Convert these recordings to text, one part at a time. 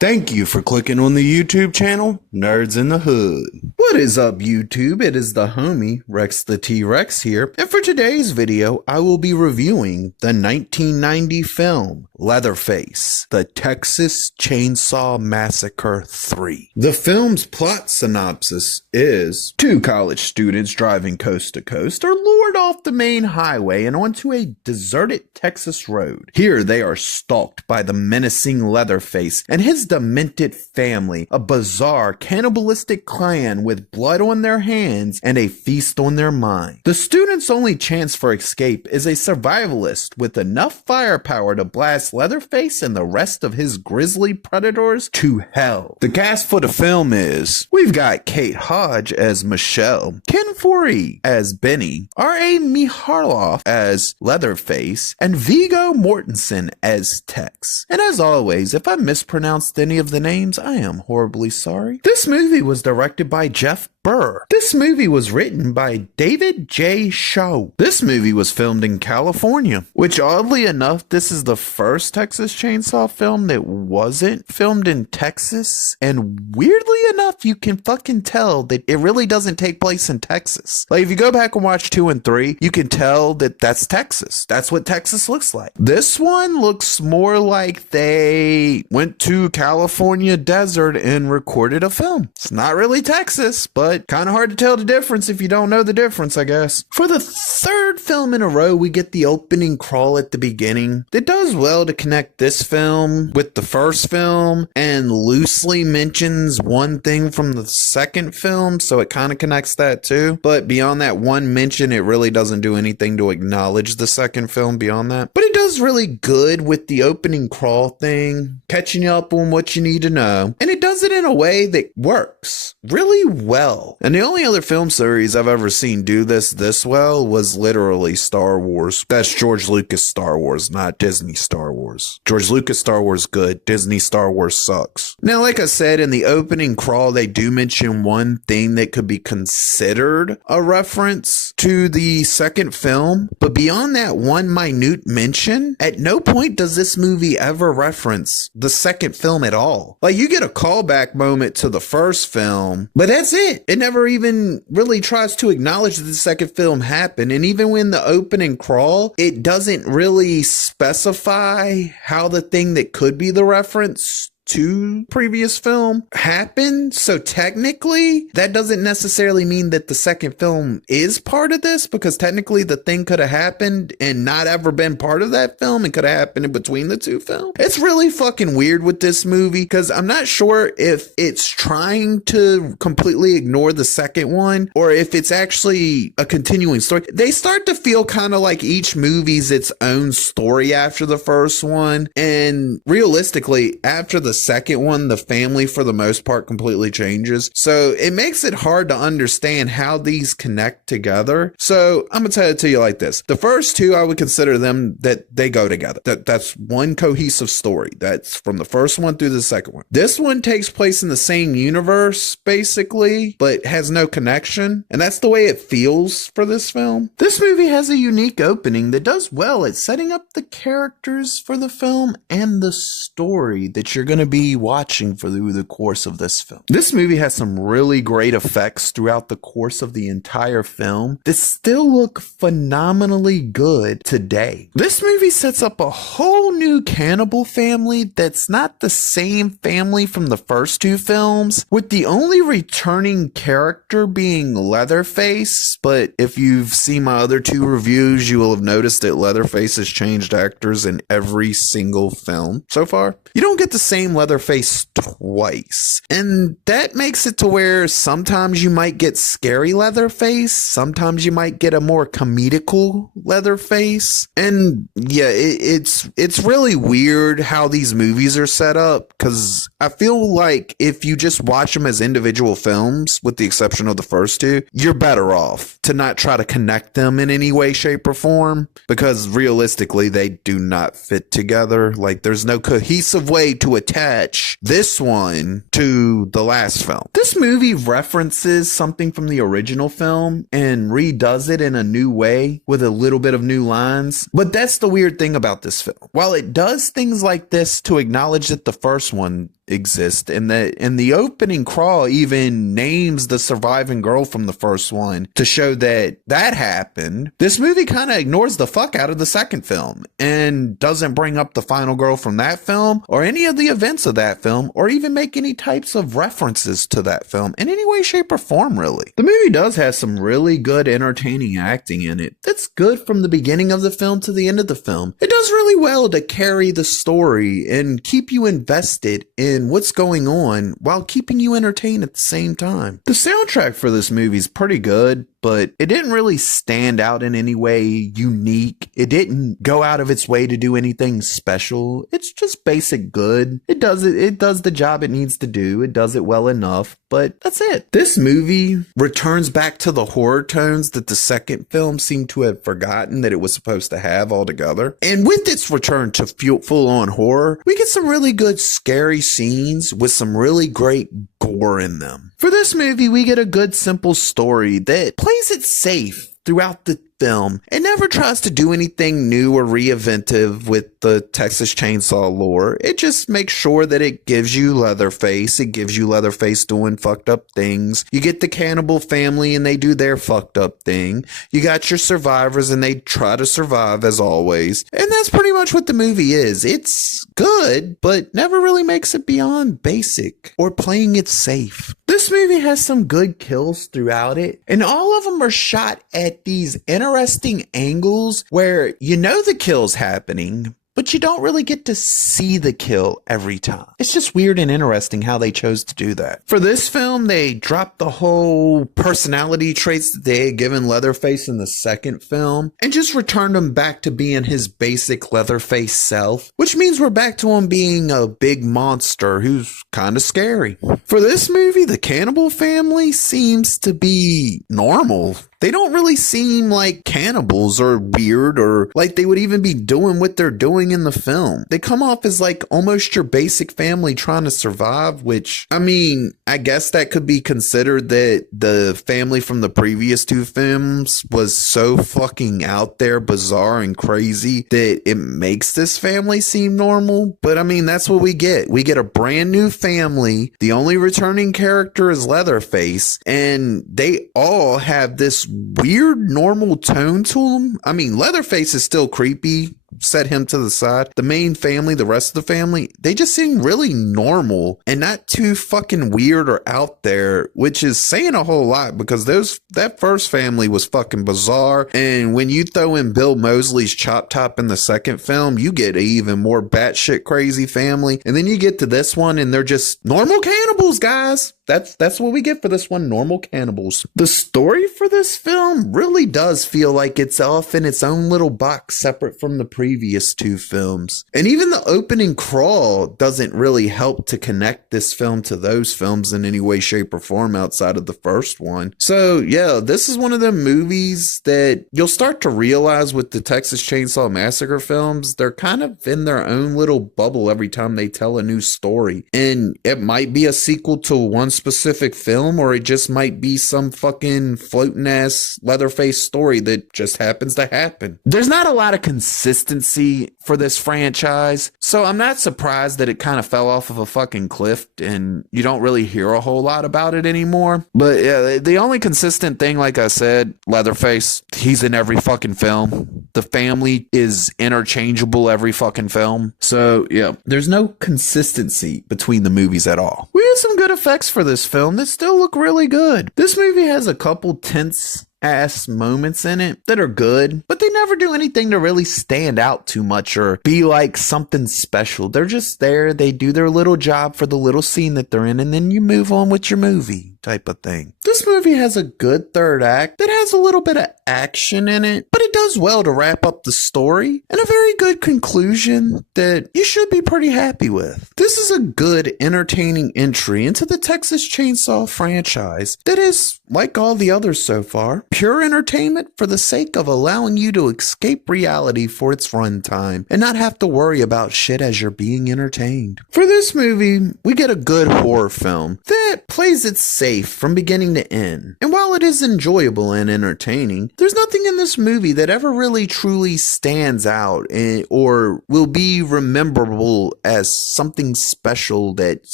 Thank you for clicking on the YouTube channel, Nerds in the Hood. What is up, YouTube? It is the homie, Rex the T-Rex here, and for today's video, I will be reviewing the 1990 film, Leatherface, the Texas Chainsaw Massacre 3. The film's plot synopsis is, two college students driving coast to coast are lured off the main highway and onto a deserted Texas road. Here they are stalked by the menacing Leatherface and his demented family, a bizarre cannibalistic clan with blood on their hands and a feast on their mind. The students' only chance for escape is a survivalist with enough firepower to blast Leatherface and the rest of his grisly predators to hell. The cast for the film is, we've got Kate Hodge as Michelle, Ken Foree as Benny, R.A. Miharloff as Leatherface, and Viggo Mortensen as Tex. And as always, if I mispronounced any of the names, I am horribly sorry. This movie was directed by Jeff Burr. This movie was written by David J. Shaw. This movie was filmed in California, which oddly enough, this is the first Texas Chainsaw film that wasn't filmed in Texas. And weirdly enough, you can fucking tell that it really doesn't take place in Texas. Like if you go back and watch 2 and 3, you can tell that that's Texas. That's what Texas looks like. This one looks more like they went to California desert and recorded a film. It's not really Texas, but kind of hard to tell the difference if you don't know the difference, I guess. For the third film in a row, we get the opening crawl at the beginning. It does well to connect this film with the first film and loosely mentions one thing from the second film, so it kind of connects that too. But beyond that one mention, it really doesn't do anything to acknowledge the second film beyond that. But it does really good with the opening crawl thing, catching you up on what you need to know. And it does it in a way that works really well. And the only other film series I've ever seen do this well was literally Star Wars. That's George Lucas Star Wars, not Disney Star Wars. George Lucas Star Wars good, Disney Star Wars sucks. Now, like I said, in the opening crawl, they do mention one thing that could be considered a reference to the second film, but beyond that one minute mention, at no point does this movie ever reference the second film at all. Like, you get a callback moment to the first film, but that's it. It never even really tries to acknowledge that the second film happened. And even when the opening crawl, it doesn't really specify how the thing that could be the reference to previous film happened. So technically, that doesn't necessarily mean that the second film is part of this, because technically the thing could have happened and not ever been part of that film. It could have happened in between the two films. It's really fucking weird with this movie, because I'm not sure if it's trying to completely ignore the second one or if it's actually a continuing story. They start to feel kind of like each movie's its own story after the first one. And realistically, after the second one, the family for the most part completely changes. So it makes it hard to understand how these connect together. So I'm gonna tell it to you like this. The first two, I would consider them that they go together. That's one cohesive story. That's from the first one through the second one. This one takes place in the same universe, basically, but has no connection. And that's the way it feels for this film. This movie has a unique opening that does well at setting up the characters for the film and the story that you're going to be watching through the course of this film. This movie has some really great effects throughout the course of the entire film that still look phenomenally good today. This movie sets up a whole new cannibal family that's not the same family from the first two films, with the only returning character being Leatherface. But if you've seen my other two reviews, you will have noticed that Leatherface has changed actors in every single film so far. You don't get the same Leatherface twice. And that makes it to where sometimes you might get scary Leatherface, sometimes you might get a more comedical Leatherface. And yeah, it's really weird how these movies are set up, because I feel like if you just watch them as individual films, with the exception of the first two, you're better off to not try to connect them in any way, shape, or form, because realistically, they do not fit together. Like, there's no cohesive way to attach this one to the last film. This movie references something from the original film and redoes it in a new way with a little bit of new lines. But that's the weird thing about this film. While it does things like this to acknowledge that the first one exist, and that in the opening crawl even names the surviving girl from the first one to show that that happened. This movie kind of ignores the fuck out of the second film and doesn't bring up the final girl from that film or any of the events of that film or even make any types of references to that film in any way, shape, or form, really. The movie does have some really good entertaining acting in it that's good from the beginning of the film to the end of the film. It does really well to carry the story and keep you invested in what's going on while keeping you entertained at the same time. The soundtrack for this movie is pretty good, but it didn't really stand out in any way unique. It didn't go out of its way to do anything special. It's just basic good. It does the job it needs to do. It does it well enough, but that's it. This movie returns back to the horror tones that the second film seemed to have forgotten that it was supposed to have altogether. And with its return to full-on horror, we get some really good scary scenes with some really great gore in them. For this movie, we get a good simple story that plays it safe throughout the film. It never tries to do anything new or reinventive with the Texas Chainsaw lore. It just makes sure that it gives you Leatherface. It gives you Leatherface doing fucked up things. You get the cannibal family and they do their fucked up thing. You got your survivors and they try to survive as always. And that's pretty much what the movie is. It's good, but never really makes it beyond basic or playing it safe. This movie has some good kills throughout it, and all of them are shot at these interesting angles where you know the kill's happening, but you don't really get to see the kill every time. It's just weird and interesting how they chose to do that. For this film, they dropped the whole personality traits that they had given Leatherface in the second film and just returned him back to being his basic Leatherface self, which means we're back to him being a big monster who's kind of scary. For this movie, the cannibal family seems to be normal. They don't really seem like cannibals or weird or like they would even be doing what they're doing in the film. They come off as like almost your basic family trying to survive, which, I mean, I guess that could be considered that the family from the previous two films was so fucking out there, bizarre and crazy that it makes this family seem normal. But I mean, that's what we get. We get a brand new family. The only returning character is Leatherface, and they all have this weird normal tone to them. I mean, Leatherface is still creepy. Set him to the side. The main family, the rest of the family, they just seem really normal and not too fucking weird or out there, which is saying a whole lot because that first family was fucking bizarre. And when you throw in Bill Moseley's Chop Top in the second film, you get an even more batshit crazy family. And then you get to this one and they're just normal cannibals, guys. That's what we get for this one, normal cannibals. The story for this film really does feel like it's off in its own little box separate from the previous two films. And even the opening crawl doesn't really help to connect this film to those films in any way, shape, or form outside of the first one. So yeah, this is one of the movies that you'll start to realize with the Texas Chainsaw Massacre films, they're kind of in their own little bubble every time they tell a new story. And it might be a sequel to one specific film, or it just might be some fucking floating ass Leatherface story that just happens to happen. There's not a lot of consistency for this franchise, so I'm not surprised that it kind of fell off of a fucking cliff and you don't really hear a whole lot about it anymore. But yeah, the only consistent thing, like I said, Leatherface, he's in every fucking film. The family is interchangeable every fucking film. So yeah, there's no consistency between the movies at all. We had some good effects for this film that still look really good. This movie has a couple tense ass moments in it that are good, but they never do anything to really stand out too much or be like something special. They're just there. They do their little job for the little scene that they're in, and then you move on with your movie type of thing. This movie has a good third act that has a little bit of action in it, but it does well to wrap up the story and a very good conclusion that you should be pretty happy with. This is a good, entertaining entry into the Texas Chainsaw franchise that is, like all the others so far, pure entertainment for the sake of allowing you to escape reality for its runtime and not have to worry about shit as you're being entertained. For this movie, we get a good horror film that plays it safe from beginning to end. end. And while it is enjoyable and entertaining, there's nothing in this movie that ever really truly stands out or will be rememberable as something special that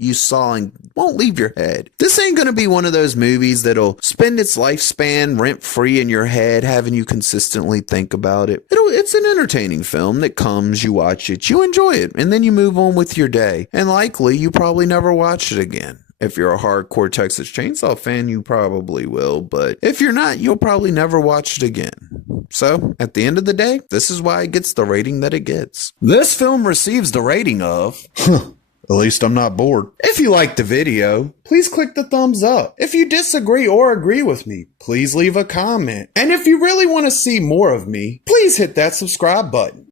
you saw and won't leave your head. This ain't gonna be one of those movies that'll spend its lifespan rent-free in your head, having you consistently think about it. It's an entertaining film that comes, you watch it, you enjoy it, and then you move on with your day. And likely, you probably never watch it again. If you're a hardcore Texas Chainsaw fan, you probably will, but if you're not, you'll probably never watch it again. So, at the end of the day, this is why it gets the rating that it gets. This film receives the rating of... At least I'm not bored. If you liked the video, please click the thumbs up. If you disagree or agree with me, please leave a comment. And if you really want to see more of me, please hit that subscribe button.